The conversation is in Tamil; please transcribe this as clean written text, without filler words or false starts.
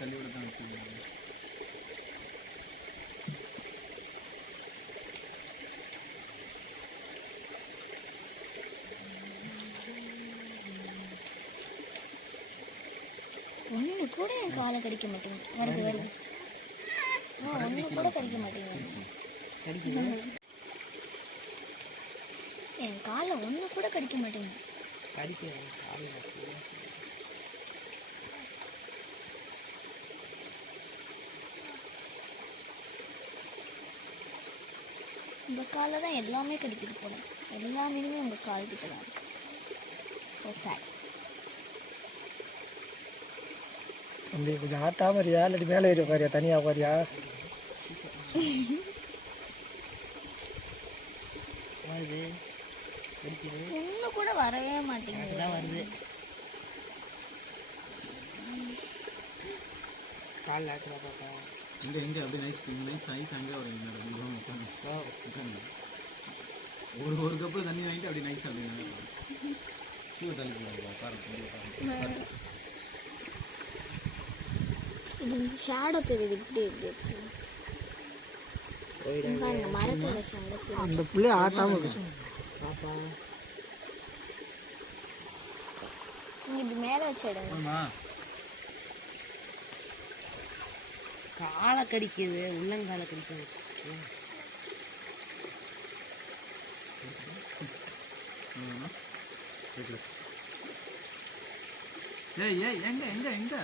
தள்ளி விட தான் வச்சுருக்கேன். ஒன்று கூட என் காலை கடிக்க மாட்டேங்குது. வருது வருது. ஒன்று கூட கடிக்க மாட்டேங்குது. என் காலை ஒன்று கூட கடிக்க மாட்டேங்குது. உங்கள் காலை தான் எல்லாமே கடிக்குது போல. எல்லாமே உங்கள் கால் கிட்ட தான் இருக்கு. So sad. தம்பி கொஞ்சம் ஆட்டாம வரியா இல்லாட்டி மேலே ஏறி உட்காரியா தனியாக உட்காரியா? வருது இன்னும் கூட வரவே மாட்டேங்குது. வருது கால் ஆச்சுடா பாப்பா. எங்கே அப்படி நைஸ் ஐஸ் அங்கே வரீங்க. ஒரு கப்பு தண்ணி வாங்கிட்டு அப்படி நைஸ் அப்படிங்க ஷூ தள்ளி இது ஷேடோ தெரியுது. இப்படி இருந்துச்சு பாருங்க, மரத்தோட ஷேடோ. அந்த பிள்ளை ஆட்டாம இருக்கு பாப்பா. நீங்க இப்படி மேலே வச்சு எடுங்க. காலை கடிக்குது, உள்ளங்காலை கடிக்குது. ஏய் எங்க எங்க எங்க